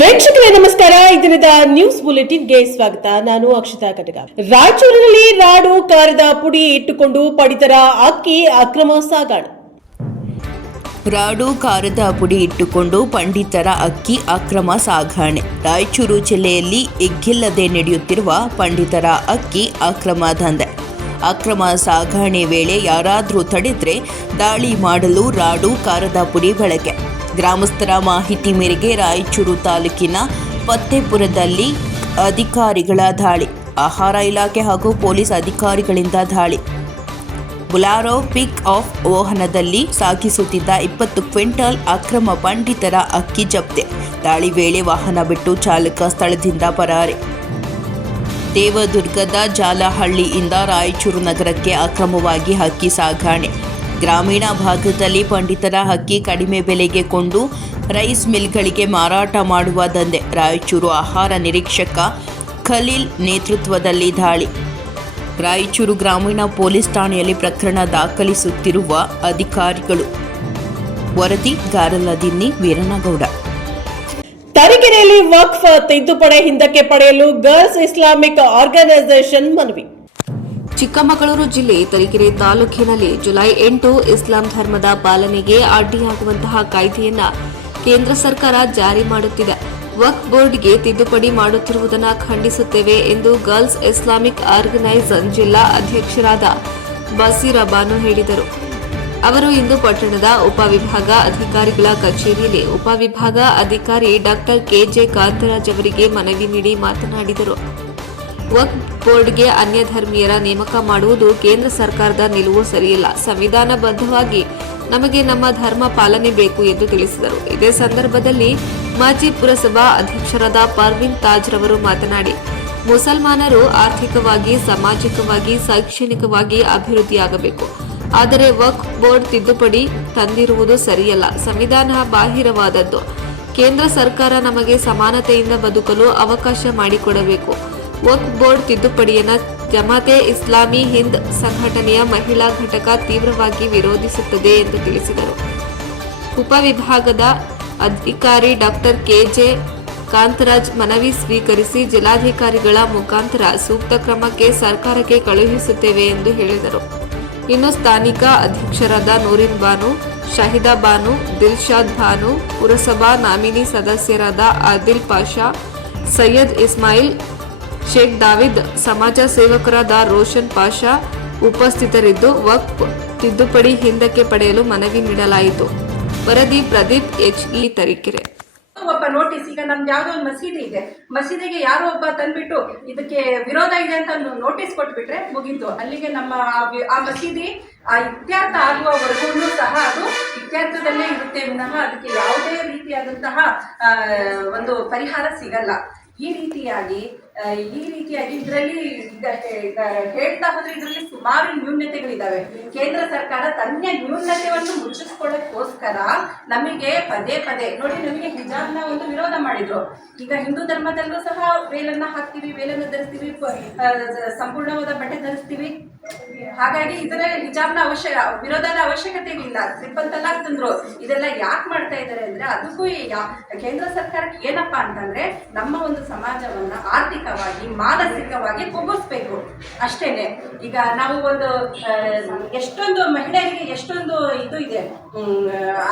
ವೀಕ್ಷಕರೇ ನಮಸ್ಕಾರ. ಇದರಿಂದ ನ್ಯೂಸ್ ಬುಲೆಟಿನ್ಗೆ ಸ್ವಾಗತ. ನಾನು ಅಕ್ಷತಾ ಕಟಗ. ರಾಯಚೂರಿನಲ್ಲಿ ರಾಡು ಕಾರದ ಪುಡಿ ಇಟ್ಟುಕೊಂಡು ಪಡಿತರ ಅಕ್ಕಿ ಅಕ್ರಮ ಸಾಗಣೆ. ರಾಡು ಕಾರದ ಪುಡಿ ಇಟ್ಟುಕೊಂಡು ಪಂಡಿತರ ಅಕ್ಕಿ ಅಕ್ರಮ ಸಾಗಣೆ. ರಾಯಚೂರು ಜಿಲ್ಲೆಯಲ್ಲಿ ಎಗ್ಗಿಲ್ಲದೆ ನಡೆಯುತ್ತಿರುವ ಪಂಡಿತರ ಅಕ್ಕಿ ಅಕ್ರಮ ದಂಧೆ. ಅಕ್ರಮ ಸಾಗಣೆ ವೇಳೆ ಯಾರಾದರೂ ತಡೆದ್ರೆ ದಾಳಿ ಮಾಡಲು ರಾಡು ಕಾರದ ಪುಡಿ ಬಳಕೆ. ಗ್ರಾಮಸ್ಥರ ಮಾಹಿತಿ ಮೇರೆಗೆ ರಾಯಚೂರು ತಾಲೂಕಿನ ಪತ್ತೇಪುರದಲ್ಲಿ ಅಧಿಕಾರಿಗಳ ದಾಳಿ. ಆಹಾರ ಇಲಾಖೆ ಹಾಗೂ ಪೊಲೀಸ್ ಅಧಿಕಾರಿಗಳಿಂದ ದಾಳಿ. ಬುಲಾರೋ ಪಿಕ್ ಆಫ್ ವಾಹನದಲ್ಲಿ ಸಾಗಿಸುತ್ತಿದ್ದ 20 ಕ್ವಿಂಟಲ್ ಅಕ್ರಮ ಪಂಡಿತರ ಅಕ್ಕಿ ಜಪ್ತಿ. ದಾಳಿ ವೇಳೆ ವಾಹನ ಬಿಟ್ಟು ಚಾಲಕ ಸ್ಥಳದಿಂದ ಪರಾರಿ. ದೇವದುರ್ಗದ ಜಾಲಹಳ್ಳಿಯಿಂದ ರಾಯಚೂರು ನಗರಕ್ಕೆ ಅಕ್ರಮವಾಗಿ ಅಕ್ಕಿ ಸಾಗಣೆ. ಗ್ರಾಮೀಣ ಭಾಗದಲ್ಲಿ ಪಂಡಿತರ ಅಕ್ಕಿ ಕಡಿಮೆ ಬೆಲೆಗೆ ಕೊಂಡು ರೈಸ್ ಮಿಲ್ಗಳಿಗೆ ಮಾರಾಟ ಮಾಡುವ ದಂಧೆ. ರಾಯಚೂರು ಆಹಾರ ನಿರೀಕ್ಷಕ ಖಲೀಲ್ ನೇತೃತ್ವದಲ್ಲಿ ದಾಳಿ. ರಾಯಚೂರು ಗ್ರಾಮೀಣ ಪೊಲೀಸ್ ಠಾಣೆಯಲ್ಲಿ ಪ್ರಕರಣ ದಾಖಲಿಸುತ್ತಿರುವ ಅಧಿಕಾರಿಗಳು. ವರದಿ ಗಾರಲದಿನ್ನಿ ವೀರನಗೌಡ. ತರೀಕೆರೆಯಲ್ಲಿ ವಕ್ಫ್ ತಿದ್ದುಪಡಿ ಹಿಂದಕ್ಕೆ ಪಡೆಯಲು ಗರ್ಲ್ಸ್ ಇಸ್ಲಾಮಿಕ್ ಆರ್ಗನೈಸೇಷನ್ ಮನವಿ. ಚಿಕ್ಕಮಗಳೂರು ಜಿಲ್ಲೆ ತರೀಕೆರೆ ತಾಲೂಕಿನಲ್ಲಿ ಜುಲೈ 8 ಇಸ್ಲಾಂ ಧರ್ಮದ ಪಾಲನೆಗೆ ಅಡ್ಡಿಯಾಗುವಂತಹ ಕಾಯ್ದೆಯನ್ನ ಕೇಂದ್ರ ಸರ್ಕಾರ ಜಾರಿ ಮಾಡುತ್ತಿದೆ. ವಕ್ಫ್ ಬೋರ್ಡ್ಗೆ ತಿದ್ದುಪಡಿ ಮಾಡುತ್ತಿರುವುದನ್ನು ಖಂಡಿಸುತ್ತೇವೆ ಎಂದು ಗರ್ಲ್ಸ್ ಇಸ್ಲಾಮಿಕ್ ಆರ್ಗನೈಸೇಷನ್ ಜಿಲ್ಲಾ ಅಧ್ಯಕ್ಷರಾದ ಬಸೀರಾ ಬಾನು ಹೇಳಿದರು. ಅವರು ಇಂದು ಪಟ್ಟಣದ ಉಪವಿಭಾಗ ಅಧಿಕಾರಿಗಳ ಕಚೇರಿಯಲ್ಲಿ ಉಪವಿಭಾಗ ಅಧಿಕಾರಿ ಡಾಕ್ಟರ್ ಕೆಜೆ ಕಾಂತರಾಜ್ ಅವರಿಗೆ ಮನವಿ ನೀಡಿ ಮಾತನಾಡಿದರು. ವಕ್ಫ್ ಬೋರ್ಡ್ಗೆ ಅನ್ಯ ಧರ್ಮೀಯರ ನೇಮಕ ಮಾಡುವುದು ಕೇಂದ್ರ ಸರ್ಕಾರದ ನಿಲುವು ಸರಿಯಿಲ್ಲ. ಸಂವಿಧಾನಬದ್ಧವಾಗಿ ನಮಗೆ ನಮ್ಮ ಧರ್ಮ ಪಾಲನೆ ಬೇಕು ಎಂದು ತಿಳಿಸಿದರು. ಇದೇ ಸಂದರ್ಭದಲ್ಲಿ ಮಾಜಿ ಪುರಸಭಾ ಅಧ್ಯಕ್ಷರಾದ ಪರ್ವೀನ್ ತಾಜ್ ರವರು ಮಾತನಾಡಿ, ಮುಸಲ್ಮಾನರು ಆರ್ಥಿಕವಾಗಿ, ಸಾಮಾಜಿಕವಾಗಿ, ಶೈಕ್ಷಣಿಕವಾಗಿ ಅಭಿವೃದ್ಧಿಯಾಗಬೇಕು. ಆದರೆ ವಕ್ಫ್ ಬೋರ್ಡ್ ತಿದ್ದುಪಡಿ ತಂದಿರುವುದು ಸರಿಯಲ್ಲ, ಸಂವಿಧಾನ ಬಾಹಿರವಾದದ್ದು. ಕೇಂದ್ರ ಸರ್ಕಾರ ನಮಗೆ ಸಮಾನತೆಯಿಂದ ಬದುಕಲು ಅವಕಾಶ ಮಾಡಿಕೊಡಬೇಕು. ವಕ್ಫ್ ಬೋರ್ಡ್ ತಿದ್ದುಪಡಿಯನ್ನು ಜಮಾತೆ ಇಸ್ಲಾಮಿ ಹಿಂದ್ ಸಂಘಟನೆಯ ಮಹಿಳಾ ಘಟಕ ತೀವ್ರವಾಗಿ ವಿರೋಧಿಸುತ್ತದೆ ಎಂದು ತಿಳಿಸಿದರು. ಉಪವಿಭಾಗದ ಅಧಿಕಾರಿ ಡಾಕ್ಟರ್ ಕೆಜೆ ಕಾಂತರಾಜ್ ಮನವಿ ಸ್ವೀಕರಿಸಿ ಜಿಲ್ಲಾಧಿಕಾರಿಗಳ ಮುಖಾಂತರ ಸೂಕ್ತ ಕ್ರಮಕ್ಕೆ ಸರ್ಕಾರಕ್ಕೆ ಕಳುಹಿಸುತ್ತೇವೆ ಎಂದು ಹೇಳಿದರು. ಇನ್ನು ಸ್ಥಾನಿಕ ಅಧ್ಯಕ್ಷರಾದ ನೂರಿನ್ ಬಾನು, ಶಾಹಿದಾ ಬಾನು, ದಿಲ್ಶಾದ್ ಬಾನು, ಪುರಸಭಾ ನಾಮಿನಿ ಸದಸ್ಯರಾದ ಆದಿಲ್ ಪಾಷಾ, ಸೈಯದ್ ಇಸ್ಮಾಯಿಲ್, ಶೇಖ್ ದಾವಿದ್, ಸಮಾಜ ಸೇವಕರಾದ ರೋಷನ್ ಪಾಷಾ ಉಪಸ್ಥಿತರಿದ್ದು ವಕ್ಫ್ ತಿದ್ದುಪಡಿ ಹಿಂದಕ್ಕೆ ಪಡೆಯಲು ಮನವಿ ನೀಡಲಾಯಿತು. ವರದಿ ಪ್ರದೀಪ್ HE ತರೀಕೆರೆ. ಒಬ್ಬ ನೋಟಿಸ್, ಈಗ ನಮ್ದು ಯಾವುದೋ ಒಂದು ಮಸೀದಿ ಇದೆ, ಮಸೀದಿಗೆ ಯಾರೋ ಒಬ್ಬ ತಂದ್ಬಿಟ್ಟು ಇದಕ್ಕೆ ವಿರೋಧ ಇದೆ ಅಂತ ನೋಟಿಸ್ ಕೊಟ್ಬಿಟ್ರೆ ಮುಗೀತು. ಅಲ್ಲಿಗೆ ನಮ್ಮ ಆ ಮಸೀದಿ ಇತ್ಯರ್ಥ ಆಗುವವರೆಗೂ ಸಹ ಅದು ಇತ್ಯರ್ಥದಲ್ಲೇ ಇರುತ್ತೆ ವಿನಃ ಅದಕ್ಕೆ ಯಾವುದೇ ರೀತಿಯಾದಂತಹ ಒಂದು ಪರಿಹಾರ ಸಿಗಲ್ಲ. ಈ ರೀತಿಯಾಗಿ ಇದರಲ್ಲಿ ಹೇಳ್ತಾ ಹೋದ್ರೆ ಇದರಲ್ಲಿ ಸುಮಾರು ನ್ಯೂನತೆಗಳಿದ್ದಾವೆ. ಕೇಂದ್ರ ಸರ್ಕಾರ ತನ್ನ ನ್ಯೂನತೆಯನ್ನು ಮುಚ್ಚಿಸ್ಕೊಳ್ಳೋಕ್ಕೋಸ್ಕರ ನಮಗೆ ಪದೇ ಪದೇ ನೋಡಿ, ನಮಗೆ ಹಿಜಾಬ್ನ ಒಂದು ವಿರೋಧ ಮಾಡಿದ್ರು. ಈಗ ಹಿಂದೂ ಧರ್ಮದಲ್ಲೂ ಸಹ ವೇಲನ್ನ ಹಾಕ್ತೀವಿ, ವೇಲನ್ನು ಧರಿಸ್ತೀವಿ, ಸಂಪೂರ್ಣವಾದ ಬಟ್ಟೆ ಧರಿಸ್ತೀವಿ. ಹಾಗಾಗಿ ಇದರ ಹಿಜಾಬ್ನ ವಿರೋಧದ ಅವಶ್ಯಕತೆ ಇಲ್ಲ. ಟ್ರಿಪಲ್ ತಲಾಕ್ ತಂದ್ರು. ಇದೆಲ್ಲ ಯಾಕೆ ಮಾಡ್ತಾ ಇದ್ದಾರೆ ಅಂದ್ರೆ ಅದಕ್ಕೂ ಕೇಂದ್ರ ಸರ್ಕಾರಕ್ಕೆ ಏನಪ್ಪಾ ಅಂತಂದ್ರೆ ನಮ್ಮ ಒಂದು ಸಮಾಜವನ್ನ ಆರ್ಥಿಕವಾಗಿ, ಮಾನಸಿಕವಾಗಿ ಕುಗ್ಗಿಸ್ಬೇಕು ಅಷ್ಟೇನೆ. ಈಗ ನಾವು ಒಂದು ಎಷ್ಟೊಂದು ಮಹಿಳೆಯರಿಗೆ ಎಷ್ಟೊಂದು ಇದು ಇದೆ,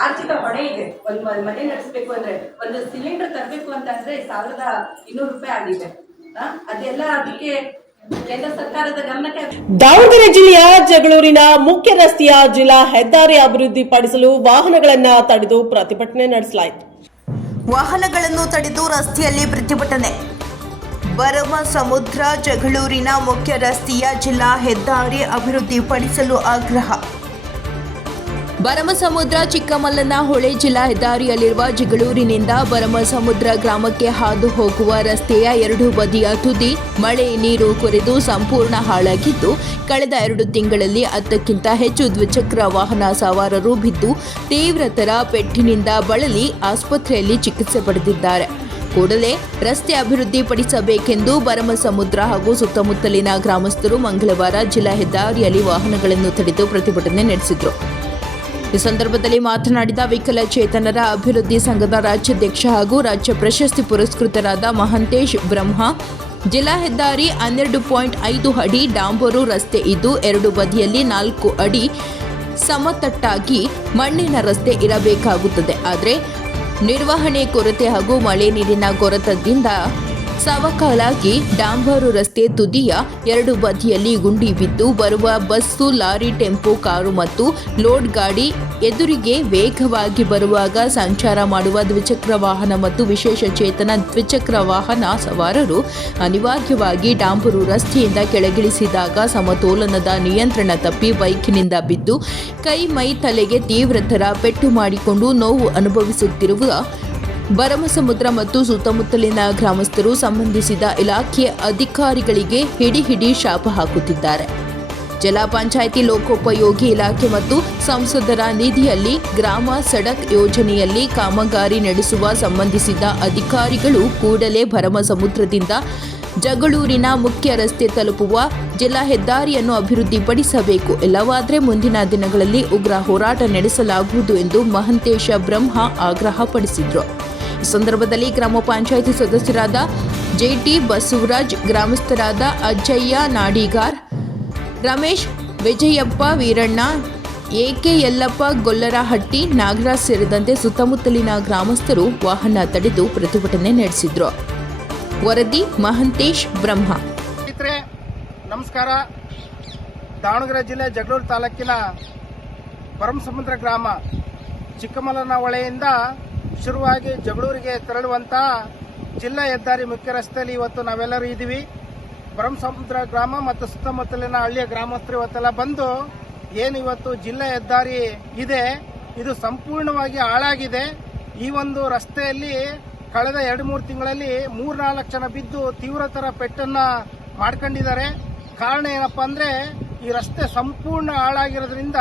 ಆರ್ಥಿಕ ಹೊಣೆ ಇದೆ. ಒಂದು ಮನೆ ನಡೆಸಬೇಕು ಅಂದ್ರೆ, ಒಂದು ಸಿಲಿಂಡರ್ ತರಬೇಕು ಅಂತ ಅಂದ್ರೆ 1200 ರೂಪಾಯಿ ಆಗಿದೆ. ಅದೆಲ್ಲ ಅದಕ್ಕೆ ಕೇಂದ್ರ ಸರ್ಕಾರದ ಗಮನಕ್ಕೆ. ದಾವಣಗೆರೆ ಜಿಲ್ಲೆಯ ಜಗಳೂರಿನ ಮುಖ್ಯ ರಸ್ತೆಯ ಜಿಲ್ಲಾ ಹೆದ್ದಾರಿ ಅಭಿವೃದ್ಧಿಪಡಿಸಲು ವಾಹನಗಳನ್ನು ತಡೆದು ಪ್ರತಿಭಟನೆ ನಡೆಸಲಾಯಿತು. ವಾಹನಗಳನ್ನು ತಡೆದು ರಸ್ತೆಯಲ್ಲಿ ಪ್ರತಿಭಟನೆ. ಭರಮಸಮುದ್ರ ಜಗಳೂರಿನ ಮುಖ್ಯ ರಸ್ತೆಯ ಜಿಲ್ಲಾ ಹೆದ್ದಾರಿ ಅಭಿವೃದ್ಧಿಪಡಿಸಲು ಆಗ್ರಹ. ಭರಮಸಮುದ್ರ ಚಿಕ್ಕಮಲ್ಲನ ಹೊಳೆ ಜಿಲ್ಲಾ ಹೆದ್ದಾರಿಯಲ್ಲಿರುವ ಜಗಳೂರಿನಿಂದ ಭರಮಸಮುದ್ರ ಗ್ರಾಮಕ್ಕೆ ಹಾದು ಹೋಗುವ ರಸ್ತೆಯ 2 ಬದಿಯ ತುದಿ ಮಳೆ ನೀರು ಕೊರೆದು ಸಂಪೂರ್ಣ ಹಾಳಾಗಿದ್ದು, ಕಳೆದ 2 ತಿಂಗಳಲ್ಲಿ 10ಕ್ಕಿಂತ ಹೆಚ್ಚು ದ್ವಿಚಕ್ರ ವಾಹನ ಸವಾರರು ಬಿದ್ದು ತೀವ್ರತರ ಪೆಟ್ಟಿನಿಂದ ಬಳಲಿ ಆಸ್ಪತ್ರೆಯಲ್ಲಿ ಚಿಕಿತ್ಸೆ ಪಡೆದಿದ್ದಾರೆ. ಕೂಡಲೇ ರಸ್ತೆ ಅಭಿವೃದ್ಧಿಪಡಿಸಬೇಕೆಂದು ಭರಮಸಮುದ್ರ ಹಾಗೂ ಸುತ್ತಮುತ್ತಲಿನ ಗ್ರಾಮಸ್ಥರು ಮಂಗಳವಾರ ಜಿಲ್ಲಾ ಹೆದ್ದಾರಿಯಲ್ಲಿ ವಾಹನಗಳನ್ನು ತಡೆದು ಪ್ರತಿಭಟನೆ ನಡೆಸಿದರು. ಈ ಸಂದರ್ಭದಲ್ಲಿ ಮಾತನಾಡಿದ ವಿಕಲಚೇತನರ ಅಭಿವೃದ್ಧಿ ಸಂಘದ ರಾಜ್ಯಾಧ್ಯಕ್ಷ ಹಾಗೂ ರಾಜ್ಯ ಪ್ರಶಸ್ತಿ ಪುರಸ್ಕೃತರಾದ ಮಹಂತೇಶ್ ಬ್ರಹ್ಮ, ಜಿಲ್ಲಾ ಹೆದ್ದಾರಿ 12.5 ಅಡಿ ಡಾಂಬರು ರಸ್ತೆ ಇದ್ದು 2 ಬದಿಯಲ್ಲಿ 4 ಅಡಿ ಸಮತಟ್ಟಾಗಿ ಮಣ್ಣಿನ ರಸ್ತೆ ಇರಬೇಕಾಗುತ್ತದೆ. ಆದರೆ ನಿರ್ವಹಣೆ ಕೊರತೆ ಹಾಗೂ ಮಳೆ ನೀರಿನ ಕೊರತದಿಂದ ಸವಕಲಾಗಿ ಡಾಂಬರು ರಸ್ತೆ ತುದಿಯ 2 ಬದಿಯಲ್ಲಿ ಗುಂಡಿ ಬಿದ್ದು ಬರುವ ಬಸ್ಸು, ಲಾರಿ, ಟೆಂಪೋ, ಕಾರು ಮತ್ತು ಲೋಡ್ ಗಾಡಿ ಎದುರಿಗೆ ವೇಗವಾಗಿ ಬರುವಾಗ ಸಂಚಾರ ಮಾಡುವ ದ್ವಿಚಕ್ರ ವಾಹನ ಮತ್ತು ವಿಶೇಷ ಚೇತನ ದ್ವಿಚಕ್ರ ವಾಹನ ಸವಾರರು ಅನಿವಾರ್ಯವಾಗಿ ಡಾಂಬರು ರಸ್ತೆಯಿಂದ ಕೆಳಗಿಳಿಸಿದಾಗ ಸಮತೋಲನದ ನಿಯಂತ್ರಣ ತಪ್ಪಿ ಬೈಕಿನಿಂದ ಬಿದ್ದು ಕೈ ಮೈ ತಲೆಗೆ ತೀವ್ರತರ ಪೆಟ್ಟು ಮಾಡಿಕೊಂಡು ನೋವು ಅನುಭವಿಸುತ್ತಿರುವ ಭರಮಸಮುದ್ರ ಮತ್ತು ಸುತ್ತಮುತ್ತಲಿನ ಗ್ರಾಮಸ್ಥರು ಸಂಬಂಧಿಸಿದ ಇಲಾಖೆಯ ಅಧಿಕಾರಿಗಳಿಗೆ ಹಿಡಿ ಶಾಪ ಹಾಕುತ್ತಿದ್ದಾರೆ. ಜಿಲ್ಲಾ ಪಂಚಾಯಿತಿ ಲೋಕೋಪಯೋಗಿ ಇಲಾಖೆ ಮತ್ತು ಸಂಸದರ ನಿಧಿಯಲ್ಲಿ ಗ್ರಾಮ ಸಡಕ್ ಯೋಜನೆಯಲ್ಲಿ ಕಾಮಗಾರಿ ನಡೆಸುವ ಸಂಬಂಧಿಸಿದ ಅಧಿಕಾರಿಗಳು ಕೂಡಲೇ ಭರಮಸಮುದ್ರದಿಂದ ಜಗಳೂರಿನ ಮುಖ್ಯ ರಸ್ತೆ ತಲುಪುವ ಜಿಲ್ಲಾ ಹೆದ್ದಾರಿಯನ್ನು ಅಭಿವೃದ್ಧಿಪಡಿಸಬೇಕು. ಇಲ್ಲವಾದರೆ ಮುಂದಿನ ದಿನಗಳಲ್ಲಿ ಉಗ್ರ ಹೋರಾಟ ನಡೆಸಲಾಗುವುದು ಎಂದು ಮಹಂತೇಶ ಬ್ರಹ್ಮ ಆಗ್ರಹಪಡಿಸಿದರು. ಈ ಸಂದರ್ಭದಲ್ಲಿ ಗ್ರಾಮ ಪಂಚಾಯಿತಿ ಸದಸ್ಯರಾದ ಜೆಟಿ ಬಸವರಾಜ್, ಗ್ರಾಮಸ್ಥರಾದ ಅಜ್ಜಯ್ಯ ನಾಡಿಗಾರ್, ರಮೇಶ್, ವಿಜಯಪ್ಪ, ವೀರಣ್ಣ, ಎಕೆ ಯಲ್ಲಪ್ಪ, ಗೊಲ್ಲರಹಟ್ಟಿ, ನಾಗರಾಜ್ ಸೇರಿದಂತೆ ಸುತ್ತಮುತ್ತಲಿನ ಗ್ರಾಮಸ್ಥರು ವಾಹನ ತಡೆದು ಪ್ರತಿಭಟನೆ ನಡೆಸಿದರು. ವರದಿ ಮಹಂತೇಶ್ ಬ್ರಹ್ಮ. ಸ್ನೇಹಿತರೆ ನಮಸ್ಕಾರ. ದಾವಣಗೆರೆ ಜಿಲ್ಲೆ ಜಗಳೂರು ತಾಲೂಕಿನ ಭರಮಸಮುದ್ರ ಗ್ರಾಮ ಚಿಕ್ಕಮಲ್ಲನ ಹೊಳೆಯಿಂದ ಶುರುವಾಗಿ ಜಗಳೂರಿಗೆ ತೆರಳುವಂಥ ಜಿಲ್ಲಾ ಹೆದ್ದಾರಿ ಮುಖ್ಯ ರಸ್ತೆಯಲ್ಲಿ ಇವತ್ತು ನಾವೆಲ್ಲರೂ ಇದ್ದೀವಿ. ಭರಮಸಮುದ್ರ ಗ್ರಾಮ ಮತ್ತು ಸುತ್ತಮುತ್ತಲಿನ ಹಳ್ಳಿಯ ಗ್ರಾಮಸ್ಥರು ಇವತ್ತೆಲ್ಲ ಬಂದು ಏನು ಇವತ್ತು ಜಿಲ್ಲಾ ಹೆದ್ದಾರಿ ಇದೆ, ಇದು ಸಂಪೂರ್ಣವಾಗಿ ಹಾಳಾಗಿದೆ. ಈ ಒಂದು ರಸ್ತೆಯಲ್ಲಿ ಕಳೆದ 2-3 ತಿಂಗಳಲ್ಲಿ 3-4 ಜನ ಬಿದ್ದು ತೀವ್ರತರ ಪೆಟ್ಟನ್ನು ಮಾಡ್ಕೊಂಡಿದ್ದಾರೆ. ಕಾರಣ ಏನಪ್ಪಾ ಅಂದರೆ ಈ ರಸ್ತೆ ಸಂಪೂರ್ಣ ಹಾಳಾಗಿರೋದ್ರಿಂದ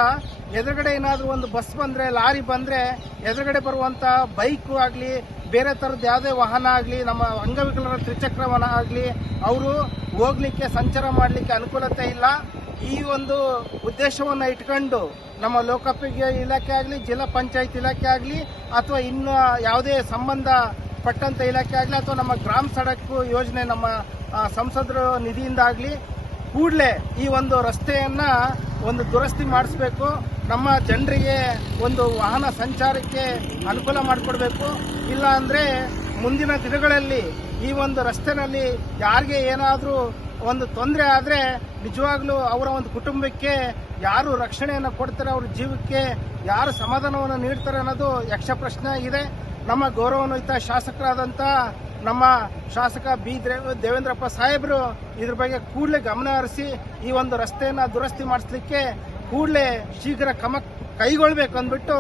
ಎದುರುಗಡೆ ಏನಾದರೂ ಒಂದು ಬಸ್ ಬಂದರೆ, ಲಾರಿ ಬಂದರೆ ಎದುರುಗಡೆ ಬರುವಂಥ ಬೈಕು ಆಗಲಿ, ಬೇರೆ ಥರದ್ದು ಯಾವುದೇ ವಾಹನ ಆಗಲಿ, ನಮ್ಮ ಅಂಗವಿಕಲರ ತ್ರಿಚಕ್ರ ವಾಹನ ಆಗಲಿ, ಅವರು ಹೋಗ್ಲಿಕ್ಕೆ ಸಂಚಾರ ಮಾಡಲಿಕ್ಕೆ ಅನುಕೂಲತೆ ಇಲ್ಲ. ಈ ಒಂದು ಉದ್ದೇಶವನ್ನು ಇಟ್ಕೊಂಡು ನಮ್ಮ ಲೋಕೋಪಯೋಗಿ ಇಲಾಖೆ ಆಗಲಿ, ಜಿಲ್ಲಾ ಪಂಚಾಯತ್ ಇಲಾಖೆ ಆಗಲಿ, ಅಥವಾ ಇನ್ನು ಯಾವುದೇ ಸಂಬಂಧಪಟ್ಟಂಥ ಇಲಾಖೆ ಆಗಲಿ, ಅಥವಾ ನಮ್ಮ ಗ್ರಾಮ ಸಡಕ್ ಯೋಜನೆ ನಮ್ಮ ಸಂಸದರ ನಿಧಿಯಿಂದ ಆಗಲಿ ಕೂಡಲೇ ಈ ಒಂದು ರಸ್ತೆಯನ್ನು ಒಂದು ದುರಸ್ತಿ ಮಾಡಿಸ್ಬೇಕು. ನಮ್ಮ ಜನರಿಗೆ ಒಂದು ವಾಹನ ಸಂಚಾರಕ್ಕೆ ಅನುಕೂಲ ಮಾಡಿಕೊಡ್ಬೇಕು. ಇಲ್ಲ ಅಂದರೆ ಮುಂದಿನ ದಿನಗಳಲ್ಲಿ ಈ ಒಂದು ರಸ್ತೆಯಲ್ಲಿ ಯಾರಿಗೆ ಏನಾದರೂ ಒಂದು ತೊಂದರೆ ಆದರೆ ನಿಜವಾಗ್ಲೂ ಅವರ ಒಂದು ಕುಟುಂಬಕ್ಕೆ ಯಾರು ರಕ್ಷಣೆಯನ್ನು ಕೊಡ್ತಾರೆ, ಅವ್ರ ಜೀವಕ್ಕೆ ಯಾರು ಸಮಾಧಾನವನ್ನು ನೀಡ್ತಾರೆ ಅನ್ನೋದು ಯಕ್ಷ ಪ್ರಶ್ನೆ ಇದೆ. ನಮ್ಮ ಗೌರವಾನ್ವಿತ ಶಾಸಕರಾದಂಥ ನಮ್ಮ ಶಾಸಕ ಬಿ ದೇವೇಂದ್ರಪ್ಪ ಸಾಹೇಬರು ಇದ್ರ ಬಗ್ಗೆ ಕೂಡಲೇ ಗಮನ ಹರಿಸಿ ಈ ಒಂದು ರಸ್ತೆಯನ್ನು ದುರಸ್ತಿ ಮಾಡಿಸ್ಲಿಕ್ಕೆ ಕೂಡಲೇ ಶೀಘ್ರ ಕ್ರಮ ಕೈಗೊಳ್ಳಬೇಕು ಅಂದ್ಬಿಟ್ಟು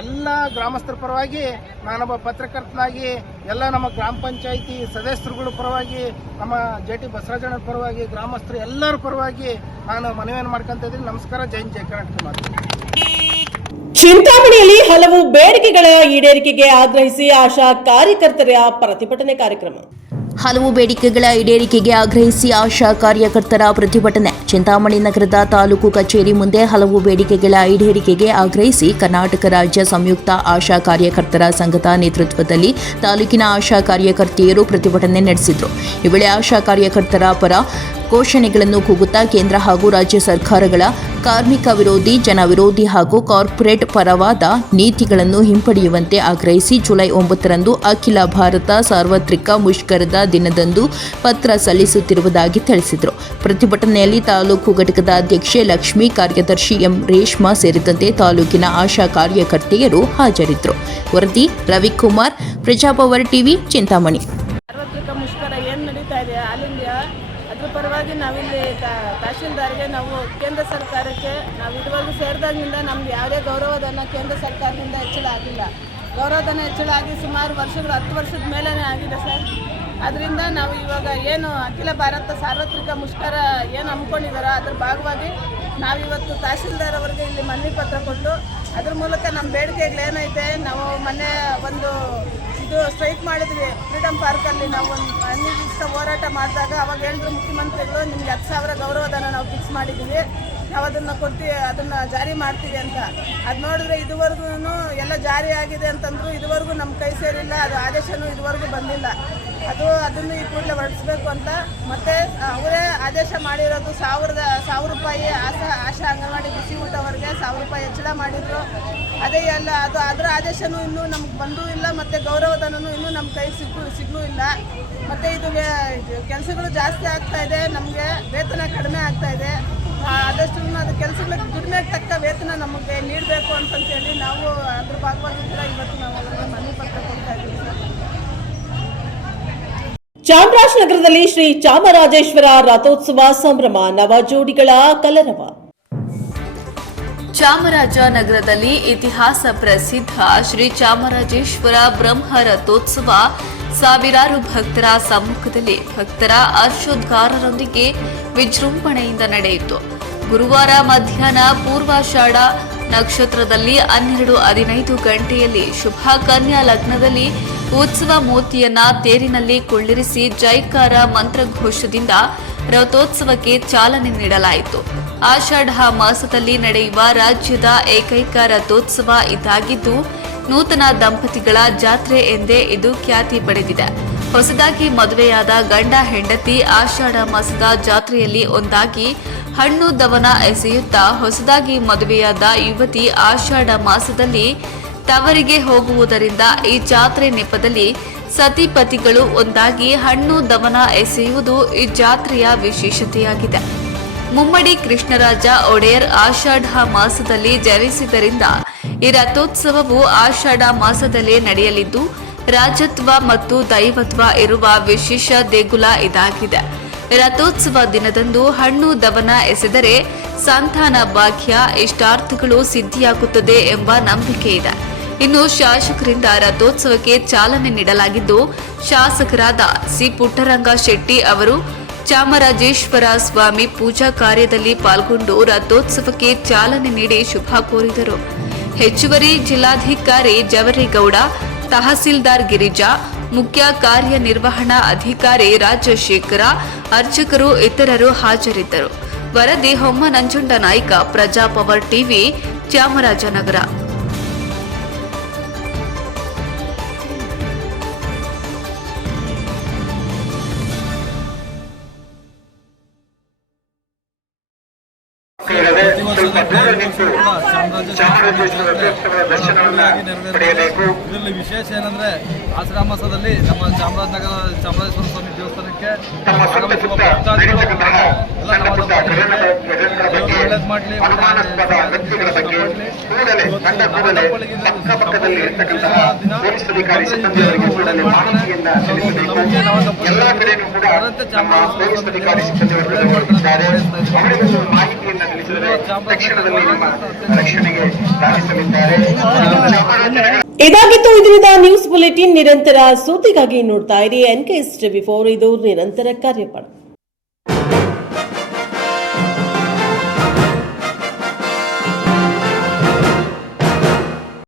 ಎಲ್ಲ ಗ್ರಾಮಸ್ಥರ ಪರವಾಗಿ, ನಾನೊಬ್ಬ ಪತ್ರಕರ್ತನಾಗಿ ಎಲ್ಲ ನಮ್ಮ ಗ್ರಾಮ ಪಂಚಾಯಿತಿ ಸದಸ್ಯರುಗಳ ಪರವಾಗಿ, ನಮ್ಮ ಜೆ.ಟಿ. ಬಸವರಾಜಣ್ಣ ಪರವಾಗಿ, ಗ್ರಾಮಸ್ಥರು ಎಲ್ಲರ ಪರವಾಗಿ ನಾನು ಮನವಿಯನ್ನು ಮಾಡ್ಕೊಂತ ಇದ್ದೀನಿ. ನಮಸ್ಕಾರ. ಜೈ ಕರ್ನಾಟಕ. ಚಿಂತಾಮಣಿಯಲ್ಲಿ ಹಲವು ಬೇಡಿಕೆಗಳ ಈಡೇರಿಕೆಗೆ ಆಗ್ರಹಿಸಿ ಆಶಾ ಕಾರ್ಯಕರ್ತರ ಪ್ರತಿಭಟನೆ ಕಾರ್ಯಕ್ರಮ. ಹಲವು ಬೇಡಿಕೆಗಳ ಈಡೇರಿಕೆಗೆ ಆಗ್ರಹಿಸಿ ಆಶಾ ಕಾರ್ಯಕರ್ತರ ಪ್ರತಿಭಟನೆ. ಚಿಂತಾಮಣಿ ನಗರದ ತಾಲೂಕು ಕಚೇರಿ ಮುಂದೆ ಹಲವು ಬೇಡಿಕೆಗಳ ಈಡೇರಿಕೆಗೆ ಆಗ್ರಹಿಸಿ ಕರ್ನಾಟಕ ರಾಜ್ಯ ಸಂಯುಕ್ತ ಆಶಾ ಕಾರ್ಯಕರ್ತರ ಸಂಘದ ನೇತೃತ್ವದಲ್ಲಿ ತಾಲೂಕಿನ ಆಶಾ ಕಾರ್ಯಕರ್ತೆಯರು ಪ್ರತಿಭಟನೆ ನಡೆಸಿದರು. ಈ ವೇಳೆ ಆಶಾ ಕಾರ್ಯಕರ್ತರ ಪರ ಘೋಷಣೆಗಳನ್ನು ಕೂಗುತ್ತಾ ಕೇಂದ್ರ ಹಾಗೂ ರಾಜ್ಯ ಸರ್ಕಾರಗಳ ಕಾರ್ಮಿಕ ವಿರೋಧಿ, ಜನ ವಿರೋಧಿ ಹಾಗೂ ಕಾರ್ಪೊರೇಟ್ ಪರವಾದ ನೀತಿಗಳನ್ನು ಹಿಂಪಡೆಯುವಂತೆ ಆಗ್ರಹಿಸಿ ಜುಲೈ 9ರಂದು ಅಖಿಲ ಭಾರತ ಸಾರ್ವತ್ರಿಕ ಮುಷ್ಕರದ ದಿನದಂದು ಪತ್ರ ಸಲ್ಲಿಸುತ್ತಿರುವುದಾಗಿ ತಿಳಿಸಿದರು. ಪ್ರತಿಭಟನೆಯಲ್ಲಿ ತಾಲೂಕು ಘಟಕದ ಅಧ್ಯಕ್ಷೆ ಲಕ್ಷ್ಮಿ, ಕಾರ್ಯದರ್ಶಿ ಎಂ ರೇಷ್ಮಾ ಸೇರಿದಂತೆ ತಾಲೂಕಿನ ಆಶಾ ಕಾರ್ಯಕರ್ತೆಯರು ಹಾಜರಿದ್ದರು. ವರದಿ ರವಿಕುಮಾರ್, ಪ್ರಜಾಪವರ್ ಟಿವಿ, ಚಿಂತಾಮಣಿ. ಸಾರ್ವತ್ರಿಕ ಮುಷ್ಕರ ಏನು ನಡೀತಾ ಇದೆ ಆಲ್ ಇಂಡಿಯಾ, ಅದ್ರ ಪರವಾಗಿ ನಾವಿಲ್ಲಿ ತಹಶೀಲ್ದಾರ್ಗೆ ನಾವು ಕೇಂದ್ರ ಸರ್ಕಾರಕ್ಕೆ ನಾವು ಇದುವರೆಗೂ ಸೇರಿದಾಗಿಂದ ನಮ್ಗೆ ಯಾವುದೇ ಗೌರವಧನ ಕೇಂದ್ರ ಸರ್ಕಾರದಿಂದ ಹೆಚ್ಚಳ ಆಗಿಲ್ಲ. ಗೌರವಧನ ಹೆಚ್ಚಳ ಆಗಿ ಸುಮಾರು ವರ್ಷಗಳು 10 ವರ್ಷದ ಮೇಲೇ ಆಗಿದೆ ಸರ್. ಅದರಿಂದ ನಾವು ಇವಾಗ ಏನು ಅಖಿಲ ಭಾರತ ಸಾರ್ವತ್ರಿಕ ಮುಷ್ಕರ ಏನು ಹಮ್ಮಿಕೊಂಡಿದ್ದಾರೋ ಅದ್ರ ಭಾಗವಾಗಿ ನಾವಿವತ್ತು ತಹಶೀಲ್ದಾರ್ ಅವರಿಗೆ ಇಲ್ಲಿ ಮನವಿ ಪತ್ರ ಕೊಟ್ಟು ಅದ್ರ ಮೂಲಕ ನಮ್ಮ ಬೇಡಿಕೆಗಳೇನೈತೆ, ನಾವು ಮೊನ್ನೆ ಒಂದು ಇದು ಸ್ಟ್ರೈಕ್ ಮಾಡಿದ್ವಿ ಫ್ರೀಡಮ್ ಪಾರ್ಕಲ್ಲಿ. ನಾವು ಒಂದು ಅನಿರ್ದಿಷ್ಟ ಹೋರಾಟ ಮಾಡಿದಾಗ ಅವಾಗ ಹೇಳಿದ್ರು ಮುಖ್ಯಮಂತ್ರಿಗಳು, ನಿಮ್ಗೆ 10,000 ಗೌರವಧನ ನಾವು ಫಿಕ್ಸ್ ಮಾಡಿದ್ದೀವಿ, ನಾವು ಅದನ್ನು ಜಾರಿ ಮಾಡ್ತೀವಿ ಅಂತ. ಅದು ನೋಡಿದ್ರೆ ಇದುವರೆಗೂ ಎಲ್ಲ ಜಾರಿ ಆಗಿದೆ ಅಂತಂದ್ರು, ಇದುವರೆಗೂ ನಮ್ಮ ಕೈ ಸೇರಿಲ್ಲ, ಅದು ಆದೇಶನೂ ಇದುವರೆಗೂ ಬಂದಿಲ್ಲ. ಅದನ್ನು ಈ ಕೂಡಲೇ ಹೊರಡಿಸ್ಬೇಕು ಅಂತ. ಮತ್ತು ಅವರೇ ಆದೇಶ ಮಾಡಿರೋದು 1000 ರೂಪಾಯಿ ಆಶಾ ಅಂಗನವಾಡಿ ಬಿಸಿ ಊಟವರೆಗೆ 1000 ರೂಪಾಯಿ ಹೆಚ್ಚಳ ಮಾಡಿದ್ರು. ಅದೇ ಎಲ್ಲ ಅದರ ಆದೇಶನೂ ಇನ್ನೂ ನಮ್ಗೆ ಬಂದೂ ಇಲ್ಲ, ಮತ್ತು ಗೌರವಧನೂ ಇನ್ನೂ ನಮ್ಮ ಕೈ ಸಿಗ್ಲೂ ಇಲ್ಲ. ಮತ್ತು ಇದು ಕೆಲಸಗಳು ಜಾಸ್ತಿ ಆಗ್ತಾಯಿದೆ, ನಮಗೆ ವೇತನ ಕಡಿಮೆ ಆಗ್ತಾಯಿದೆ. ಆದಷ್ಟು ಅದು ಕೆಲಸಗಳಿಗೆ ದುಡಿಮೆಗೆ ತಕ್ಕ ವೇತನ ನಮಗೆ ನೀಡಬೇಕು ಅಂತಂತೇಳಿ ನಾವು ಅದ್ರ ಭಾಗವಾಗಿ ಕೂಡ ಇವತ್ತು ನಾವು ಅವರಿಗೆ ಮನವಿ ಪತ್ರ ಕೊಡ್ತಾ ಇದ್ದೀವಿ ಸರ್. ಚಾಮರಾಜನಗರದಲ್ಲಿ ಶ್ರೀ ಚಾಮರಾಜೇಶ್ವರ ರಥೋತ್ಸವ ಸಂಭ್ರಮ, ನವ ಜೋಡಿಗಳ ಕಲರವ. ಚಾಮರಾಜನಗರದಲ್ಲಿ ಇತಿಹಾಸ ಪ್ರಸಿದ್ಧ ಶ್ರೀ ಚಾಮರಾಜೇಶ್ವರ ಬ್ರಹ್ಮ ರಥೋತ್ಸವ ಸಾವಿರಾರು ಭಕ್ತರ ಸಮ್ಮುಖದಲ್ಲಿ ಭಕ್ತರ ಹರ್ಷೋದ್ಗಾರರೊಂದಿಗೆ ವಿಜೃಂಭಣೆಯಿಂದ ನಡೆಯಿತು. ಗುರುವಾರ ಮಧ್ಯಾಹ್ನ ಪೂರ್ವಾಷಾಢ ನಕ್ಷತ್ರದಲ್ಲಿ 12:15 ಗಂಟೆಯಲ್ಲಿ ಶುಭ ಕನ್ಯಾ ಲಗ್ನದಲ್ಲಿ ಉತ್ಸವ ಮೂರ್ತಿಯನ್ನ ತೇರಿನಲ್ಲಿ ಕುಳ್ಳಿರಿಸಿ ಜೈಕಾರ ಮಂತ್ರಘೋಷದಿಂದ ರಥೋತ್ಸವಕ್ಕೆ ಚಾಲನೆ ನೀಡಲಾಯಿತು. ಆಷಾಢ ಮಾಸದಲ್ಲಿ ನಡೆಯುವ ರಾಜ್ಯದ ಏಕೈಕ ರಥೋತ್ಸವ ಇದಾಗಿದ್ದು, ನೂತನ ದಂಪತಿಗಳ ಜಾತ್ರೆ ಎಂದೇ ಇದು ಖ್ಯಾತಿ ಪಡೆದಿದೆ. ಹೊಸದಾಗಿ ಮದುವೆಯಾದ ಗಂಡ ಹೆಂಡತಿ ಆಷಾಢ ಮಾಸದ ಜಾತ್ರೆಯಲ್ಲಿ ಒಂದಾಗಿ ಹಣ್ಣು ದವನ ಎಸೆಯುತ್ತಾ ಹೊಸದಾಗಿ ಮದುವೆಯಾದ ಯುವತಿ ಆಷಾಢ ಮಾಸದಲ್ಲಿ ತವರಿಗೆ ಹೋಗುವುದರಿಂದ ಈ ಜಾತ್ರೆ ನೆಪದಲ್ಲಿ ಸತಿಪತಿಗಳು ಒಂದಾಗಿ ಹಣ್ಣು ದವನ ಎಸೆಯುವುದು ಈ ಜಾತ್ರೆಯ ವಿಶೇಷತೆಯಾಗಿದೆ. ಮುಮ್ಮಡಿ ಕೃಷ್ಣರಾಜ ಒಡೆಯರ್ ಆಷಾಢ ಮಾಸದಲ್ಲಿ ಜನಿಸಿದ್ದರಿಂದ ಈ ರಥೋತ್ಸವವು ಆಷಾಢ ಮಾಸದಲ್ಲೇ ನಡೆಯಲಿದ್ದು, ರಾಜತ್ವ ಮತ್ತು ದೈವತ್ವ ಇರುವ ವಿಶೇಷ ದೇಗುಲ ಇದಾಗಿದೆ. ರಥೋತ್ಸವ ದಿನದಂದು ಹಣ್ಣು ದವನ ಎಸೆದರೆ ಸಂತಾನ ಭಾಗ್ಯ, ಇಷ್ಟಾರ್ಥಗಳು ಸಿದ್ಧಿಯಾಗುತ್ತದೆ ಎಂಬ ನಂಬಿಕೆ ಇದೆ. ಇನ್ನು ಶಾಸಕರಿಂದ ರಥೋತ್ಸವಕ್ಕೆ ಚಾಲನೆ ನೀಡಲಾಗಿದ್ದು, ಶಾಸಕರಾದ ಸಿ ಪುಟ್ಟರಂಗ ಶೆಟ್ಟಿ ಅವರು ಚಾಮರಾಜೇಶ್ವರ ಸ್ವಾಮಿ ಪೂಜಾ ಕಾರ್ಯದಲ್ಲಿ ಪಾಲ್ಗೊಂಡು ರಥೋತ್ಸವಕ್ಕೆ ಚಾಲನೆ ನೀಡಿ ಶುಭ ಕೋರಿದರು. ಹೆಚ್ಚುವರಿ ಜಿಲ್ಲಾಧಿಕಾರಿ ಜವರೇಗೌಡ, ತಹಸೀಲ್ದಾರ್ ಗಿರಿಜಾ, ಮುಖ್ಯ ಕಾರ್ಯನಿರ್ವಹಣಾ ಅಧಿಕಾರಿ ರಾಜಶೇಖರ, ಅರ್ಚಕರು ಇತರರು ಹಾಜರಿದ್ದರು. ವರದಿ ಹೊಮ್ಮ ನಂಜುಂಡ ನಾಯ್ಕ, ಪ್ರಜಾಪವರ್ ಟಿವಿ, ಚಾಮರಾಜನಗರ. ಇದರಲ್ಲಿ ವಿಶೇಷ ಏನಂದ್ರೆ ಆಷಾಢ ಮಾಸದಲ್ಲಿ ನಮ್ಮ ಚಾಮರಾಜನಗರ ಚಾಮರಾಜೇಶ್ವರ ಸ್ವಾಮಿ ದೇವಸ್ಥಾನಕ್ಕೆ ಒಳ್ಳೇದು ಮಾಡಲಿ. ಇದಾಗಿತ್ತು ಇದರಿಂದ ನ್ಯೂಸ್ ಬುಲೆಟಿನ್. ನಿರಂತರ ಸುದ್ದಿಗಾಗಿ ನೋಡ್ತಾ ಇರಿ NKS TV4, ಇದು ನಿರಂತರ ಕಾರ್ಯಪಡೆ.